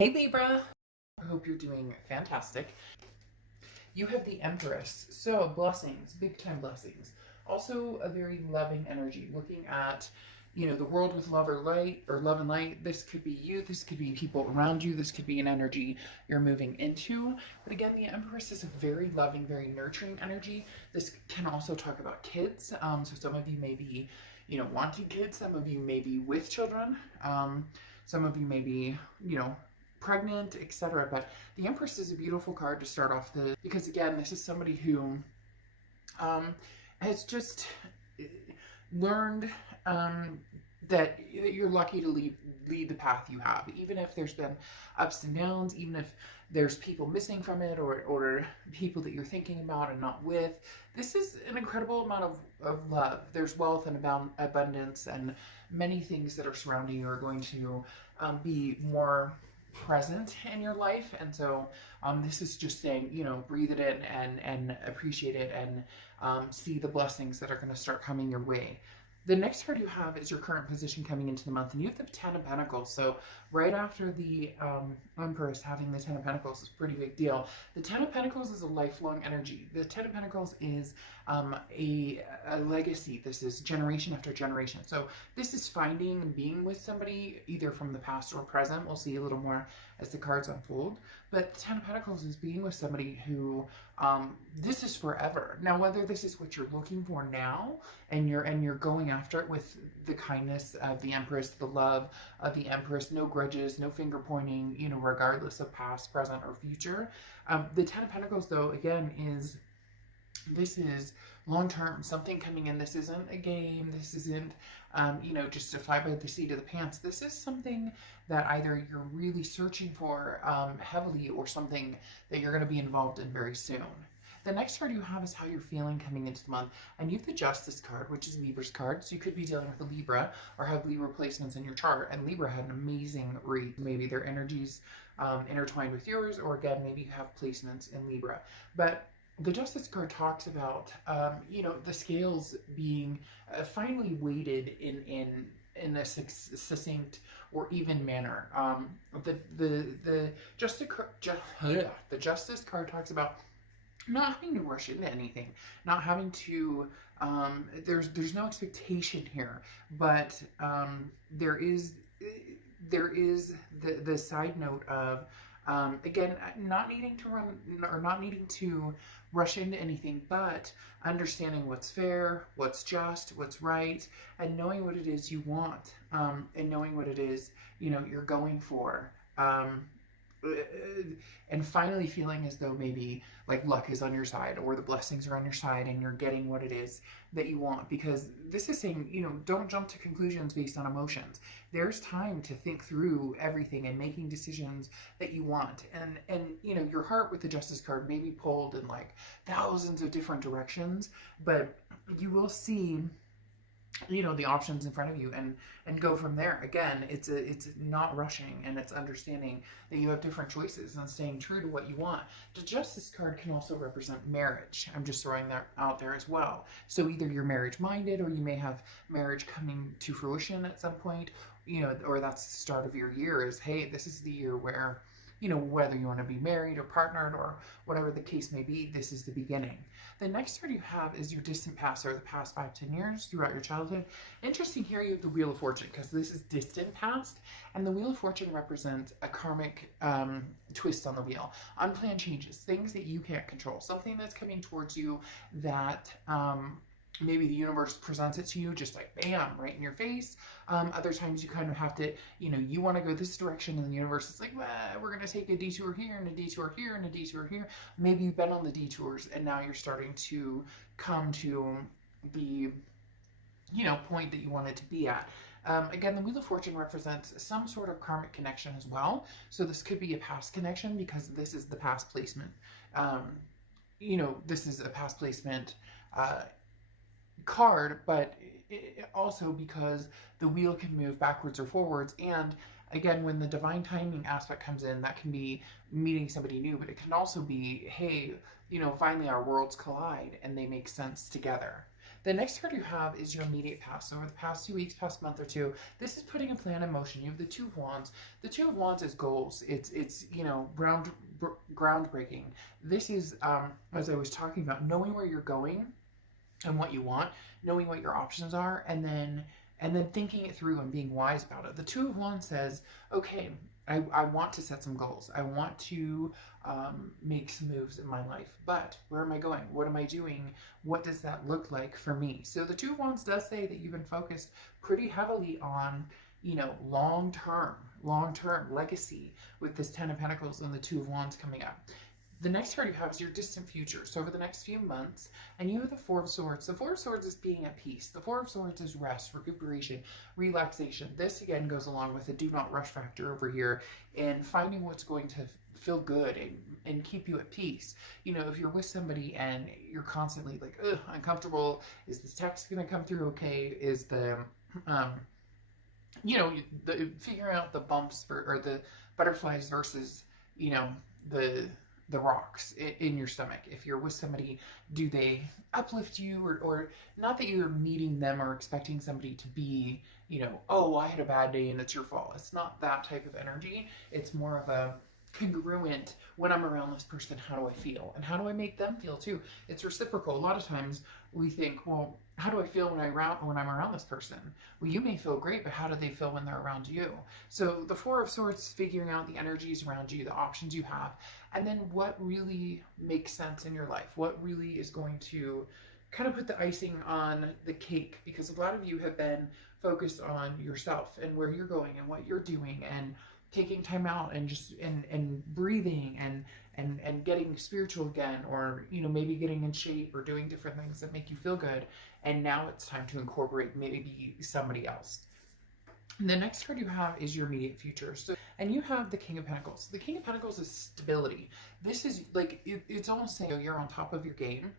Hey Libra, I hope you're doing fantastic. You have the Empress, so blessings, big time blessings. Also a very loving energy, looking at, the world with love or light or love and light. This could be you, this could be people around you, this could be an energy you're moving into. But again, the Empress is a very loving, very nurturing energy. This can also talk about kids. So some of you may be, wanting kids, some of you may be with children, some of you may be, pregnant, etc. But the Empress is a beautiful card to start off because again, this is somebody who has just learned that you're lucky to lead the path you have, even if there's been ups and downs, even if there's people missing from it or people that you're thinking about and not with. This is an incredible amount of love. There's wealth and abundance, and many things that are surrounding you are going to be more present in your life. And so this is just saying, breathe it in and appreciate it, and see the blessings that are going to start coming your way. The next card you have is your current position coming into the month, and you have the Ten of Pentacles. So right after the Empress, having the Ten of Pentacles is a pretty big deal. The Ten of Pentacles is a lifelong energy. The Ten of Pentacles is a legacy. This is generation after generation. So this is finding and being with somebody either from the past or present. We'll see a little more as the cards unfold. But the Ten of Pentacles is being with somebody who this is forever. Now, whether this is what you're looking for now, and you're going after it with the kindness of the Empress, the love of the Empress, no grudges, no finger pointing, regardless of past, present, or future. The Ten of Pentacles, though, again, this is long-term, something coming in. This isn't a game. This isn't, just a fly by the seat of the pants. This is something that either you're really searching for heavily, or something that you're going to be involved in very soon. The next card you have is how you're feeling coming into the month. And you have the Justice card, which is Libra's card. So you could be dealing with a Libra or have Libra placements in your chart. And Libra had an amazing read. Maybe their energies intertwined with yours, or again, maybe you have placements in Libra. But the Justice card talks about, the scales being finally weighted in a succinct or even manner. The Justice card talks about not having to rush into anything, not having to, there's no expectation here, but there is the side note of, again, not needing to run or not needing to rush into anything, but understanding what's fair, what's just, what's right, and knowing what it is you want, and knowing what it is, you're going for. And finally feeling as though maybe like luck is on your side, or the blessings are on your side, and you're getting what it is that you want. Because this is saying, don't jump to conclusions based on emotions. There's time to think through everything and making decisions that you want. And your heart with the Justice card may be pulled in like thousands of different directions, but you will see the options in front of you and go from there. Again, it's not rushing, and it's understanding that you have different choices and staying true to what you want. The Justice card can also represent marriage. I'm just throwing that out there as well. So either you're marriage minded, or you may have marriage coming to fruition at some point, or that's the start of your year is, hey, this is the year where, whether you want to be married or partnered or whatever the case may be, this is the beginning. The next card you have is your distant past, or the past 5-10 years throughout your childhood. Interesting here, you have the Wheel of Fortune, because this is distant past, and the Wheel of Fortune represents a karmic twist on the wheel. Unplanned changes, things that you can't control, something that's coming towards you that maybe the universe presents it to you just like bam, right in your face. Other times you kind of have to, you want to go this direction, and the universe is like, well, we're going to take a detour here and a detour here and a detour here. Maybe you've been on the detours, and now you're starting to come to the, point that you wanted to be at. Again, the Wheel of Fortune represents some sort of karmic connection as well. So this could be a past connection, because this is the past placement. This is a past placement card, but also because the wheel can move backwards or forwards. And again, when the divine timing aspect comes in, that can be meeting somebody new, but it can also be, hey, finally our worlds collide and they make sense together. The next card you have is your immediate past. So over the past 2 weeks, past month or two, this is putting a plan in motion. You have the Two of Wands. The Two of Wands is goals. It's you know, groundbreaking. This is, as I was talking about, knowing where you're going and what you want, knowing what your options are, and then thinking it through and being wise about it. The Two of Wands says, okay, I want to set some goals. I want to make some moves in my life, but where am I going? What am I doing? What does that look like for me? So the Two of Wands does say that you've been focused pretty heavily on, you know, long-term legacy with this Ten of Pentacles and the Two of Wands coming up. The next card you have is your distant future. So over the next few months, and you have the Four of Swords. The Four of Swords is being at peace. The Four of Swords is rest, recuperation, relaxation. This again goes along with the do not rush factor over here and finding what's going to feel good and keep you at peace. You know, if you're with somebody and you're constantly like, ugh, uncomfortable, is this text going to come through okay? Is the, you know, figuring out the bumps or the butterflies versus, you know, the rocks in your stomach. If you're with somebody, do they uplift you, or not that you're meeting them or expecting somebody to be, you know, oh, I had a bad day and it's your fault. It's not that type of energy. It's more of a congruent, when I'm around this person, how do I feel? And how do I make them feel too? It's reciprocal. A lot of times we think, well, how do I feel when I'm around this person? Well, you may feel great, but how do they feel when they're around you? So the Four of Swords, figuring out the energies around you, the options you have, and then what really makes sense in your life, what really is going to kind of put the icing on the cake, because a lot of you have been focused on yourself and where you're going and what you're doing and taking time out and just and breathing and getting spiritual again, or you know, maybe getting in shape or doing different things that make you feel good, and now it's time to incorporate maybe somebody else. The next card you have is your immediate future. So, and you have the King of Pentacles. The King of Pentacles is stability. This is like, it's almost saying you're on top of your game,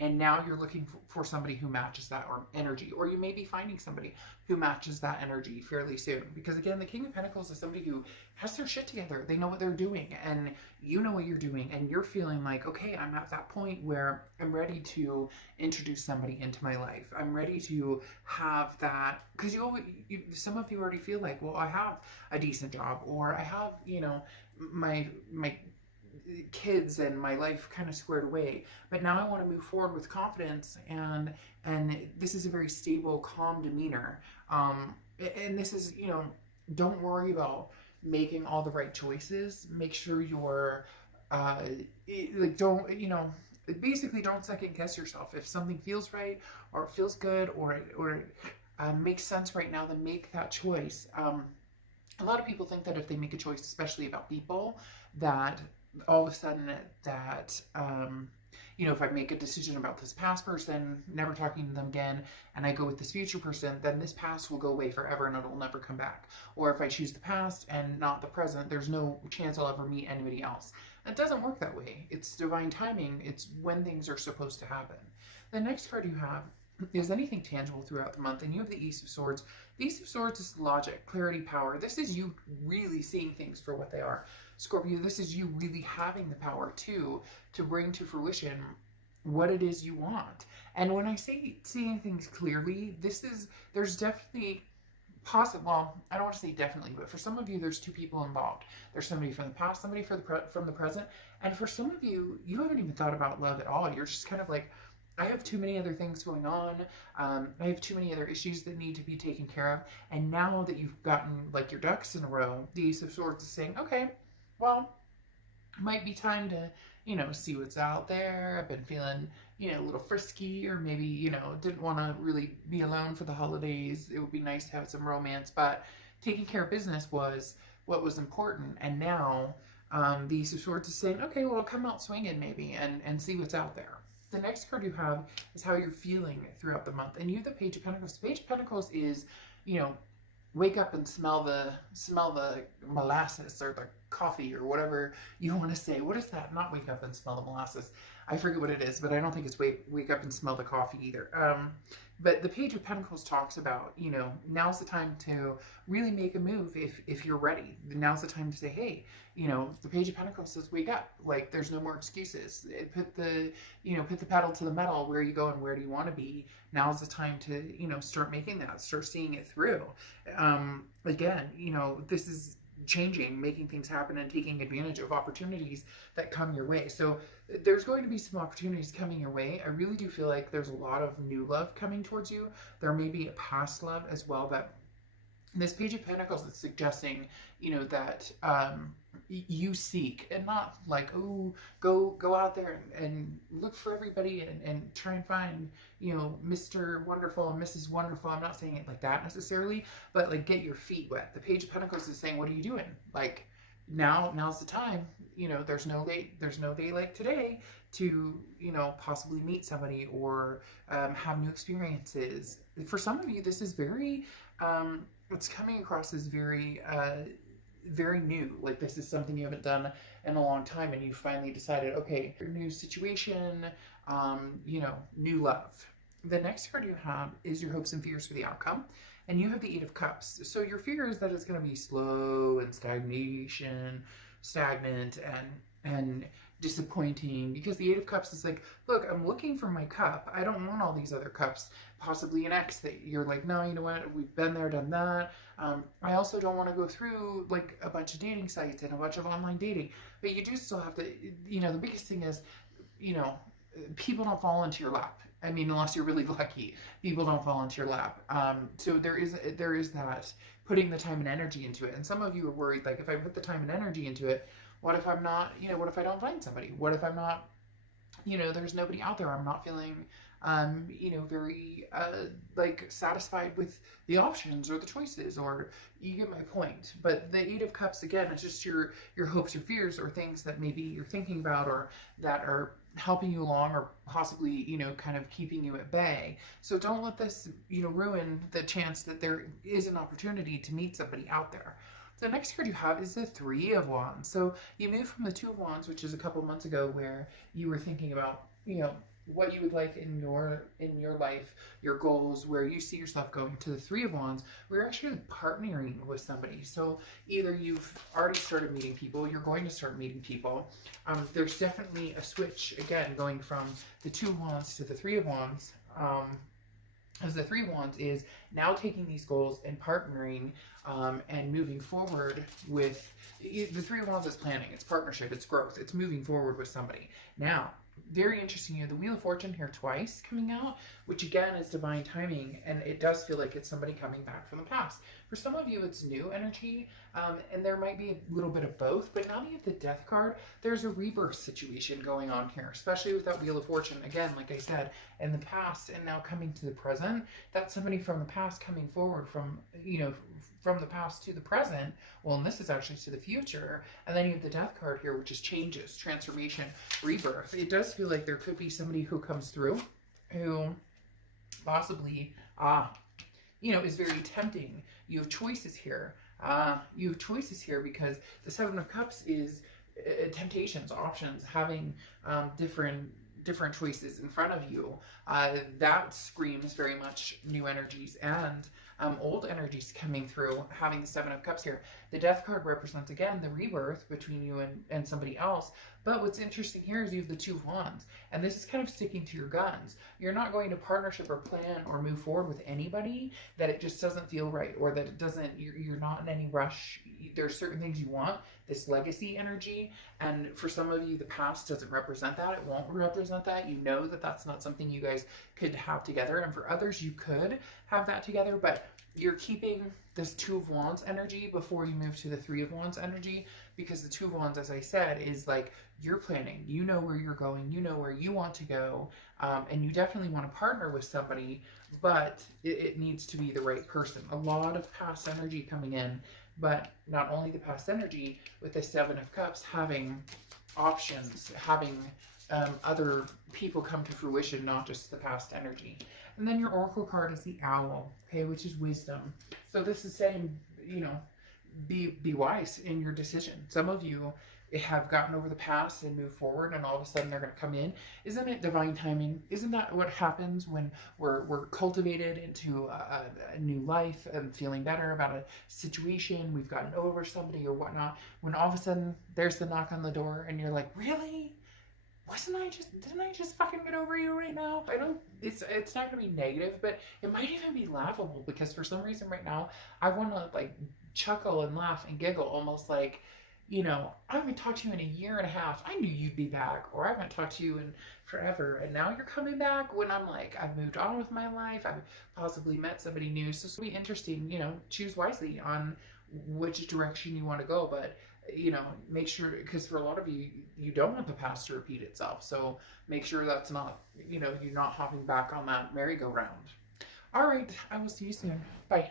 and now you're looking for somebody who matches that or energy, or you may be finding somebody who matches that energy fairly soon. Because again, the King of Pentacles is somebody who has their shit together. They know what they're doing, and you know what you're doing, and you're feeling like, okay, I'm at that point where I'm ready to introduce somebody into my life. I'm ready to have that, because some of you already feel like, well, I have a decent job, or I have, you know, my kids and my life kind of squared away, but now I want to move forward with confidence, and this is a very stable, calm demeanor, and this is, you know, don't worry about making all the right choices. Make sure you're like, don't, you know, basically don't second guess yourself. If something feels right or it feels good or it makes sense right now, then make that choice. A lot of people think that if they make a choice, especially about people, that all of a sudden that, you know, if I make a decision about this past person, never talking to them again, and I go with this future person, then this past will go away forever and it'll never come back. Or if I choose the past and not the present, there's no chance I'll ever meet anybody else. It doesn't work that way. It's divine timing. It's when things are supposed to happen. The next card you have is anything tangible throughout the month, and you have the Ace of Swords. The Ace of Swords is logic, clarity, power. This is you really seeing things for what they are. Scorpio, this is you really having the power to bring to fruition what it is you want. And when I say seeing things clearly, there's definitely possible, well, I don't want to say definitely, but for some of you, there's two people involved. There's somebody from the past, somebody from the present, and for some of you, you haven't even thought about love at all. You're just kind of like, I have too many other things going on. I have too many other issues that need to be taken care of. And now that you've gotten like your ducks in a row, the Ace of Swords is saying, okay, well, it might be time to, you know, see what's out there. I've been feeling, you know, a little frisky, or maybe, you know, didn't want to really be alone for the holidays. It would be nice to have some romance, but taking care of business was what was important. And now the Ace of Swords is saying, okay, well, come out swinging maybe and see what's out there. The next card you have is how you're feeling throughout the month. And you have the Page of Pentacles. The Page of Pentacles is, you know, wake up and smell the molasses, or coffee or whatever you want to say. What is that? Not wake up and smell the molasses. I forget what it is, but I don't think it's wake up and smell the coffee either. But the Page of Pentacles talks about, you know, now's the time to really make a move if you're ready. Now's the time to say, hey, you know, the Page of Pentacles says wake up. Like, there's no more excuses. Put the pedal to the metal. Where are you going? Where do you want to be? Now's the time to, you know, start making that, start seeing it through. Again, you know, this is changing, making things happen, and taking advantage of opportunities that come your way. So there's going to be some opportunities coming your way. I really do feel like there's a lot of new love coming towards you. There may be a past love as well, but this Page of Pentacles is suggesting, you know, that you seek, and not like, oh, go out there and look for everybody and try and find, you know, Mr. Wonderful and Mrs. Wonderful. I'm not saying it like that necessarily, but like, get your feet wet. The Page of Pentacles is saying, what are you doing? Like, now's the time. You know, there's no day like today to, you know, possibly meet somebody or have new experiences. For some of you, this is very it's coming across as very very new. Like, this is something you haven't done in a long time, and you finally decided, okay, new situation, you know, new love. The next card you have is your hopes and fears for the outcome, and you have the Eight of Cups. So your fear is that it's going to be slow and stagnant and disappointing, because the Eight of Cups is like, look, I'm looking for my cup. I don't want all these other cups. Possibly an ex that you're like, no, you know what, we've been there, done that. I also don't want to go through like a bunch of dating sites and a bunch of online dating, but you do still have to, you know, the biggest thing is, you know, people don't fall into your lap. I mean, unless you're really lucky, people don't fall into your lap. So there is that putting the time and energy into it. And some of you are worried, like, if I put the time and energy into it, what if I'm not, you know, what if I don't find somebody? What if I'm not, you know, there's nobody out there. I'm not feeling, you know, very, like, satisfied with the options or the choices, or you get my point. But the Eight of Cups, again, is just your hopes or fears, or things that maybe you're thinking about, or that are helping you along, or possibly, you know, kind of keeping you at bay. So don't let this, you know, ruin the chance that there is an opportunity to meet somebody out there. The next card you have is the Three of Wands. So you moved from the Two of Wands, which is a couple months ago, where you were thinking about, you know, what you would like in your life, your goals, where you see yourself going, to the Three of Wands. We're actually partnering with somebody. So either you've already started meeting people, you're going to start meeting people. There's definitely a switch, again, going from the Two of Wands to the Three of Wands. As the Three of Wands is now taking these goals and partnering and moving forward with, the Three of Wands is planning, it's partnership, it's growth, it's moving forward with somebody. Now, very interesting, you have the Wheel of Fortune here twice coming out, which again is divine timing, and it does feel like it's somebody coming back from the past. For some of you, it's new energy, and there might be a little bit of both, but now that you have the Death card, there's a rebirth situation going on here, especially with that Wheel of Fortune. Again, like I said, in the past and now coming to the present, that's somebody from the past coming forward from, you know, from the past to the present. Well, and this is actually to the future. And then you have the Death card here, which is changes, transformation, rebirth. It does feel like there could be somebody who comes through who possibly, you know, is very tempting. You have choices here. You have choices here because the Seven of Cups is temptations, options, having different choices in front of you. That screams very much new energies and old energies coming through, having the Seven of Cups here. The Death card represents, again, the rebirth between you and somebody else. But what's interesting here is you have the Two of Wands, and this is kind of sticking to your guns. You're not going to partnership or plan or move forward with anybody that it just doesn't feel right, or that it doesn't, you're not in any rush. There's certain things you want, this legacy energy, and for some of you, the past doesn't represent that. It won't represent that. You know that that's not something you guys could have together, and for others, you could have that together, but you're keeping this Two of Wands energy before you move to the Three of Wands energy, because the Two of Wands, as I said, is like, you're planning, you know where you're going, you know where you want to go, and you definitely want to partner with somebody, but it needs to be the right person. A lot of past energy coming in, but not only the past energy, with the Seven of Cups, having options, having other people come to fruition, not just the past energy. And then your Oracle card is the Owl, okay, which is wisdom. So this is saying, you know, be wise in your decision. Some of you have gotten over the past and moved forward, and all of a sudden they're going to come in. Isn't it divine timing? Isn't that what happens when we're cultivated into a new life and feeling better about a situation? We've gotten over somebody or whatnot. When all of a sudden there's the knock on the door, and you're like, really? Didn't I just fucking get over you right now? I don't, it's not gonna be negative, but it might even be laughable, because for some reason right now I want to like chuckle and laugh and giggle, almost like, I haven't talked to you in a year and a half. I knew you'd be back, or I haven't talked to you in forever, and now you're coming back, when I'm like, I've moved on with my life, I've possibly met somebody new. So it's gonna be interesting. Choose wisely on which direction you want to go, but make sure, because for a lot of you, you don't want the past to repeat itself. So make sure that's not, you're not hopping back on that merry-go-round. All right, I will see you soon. Bye.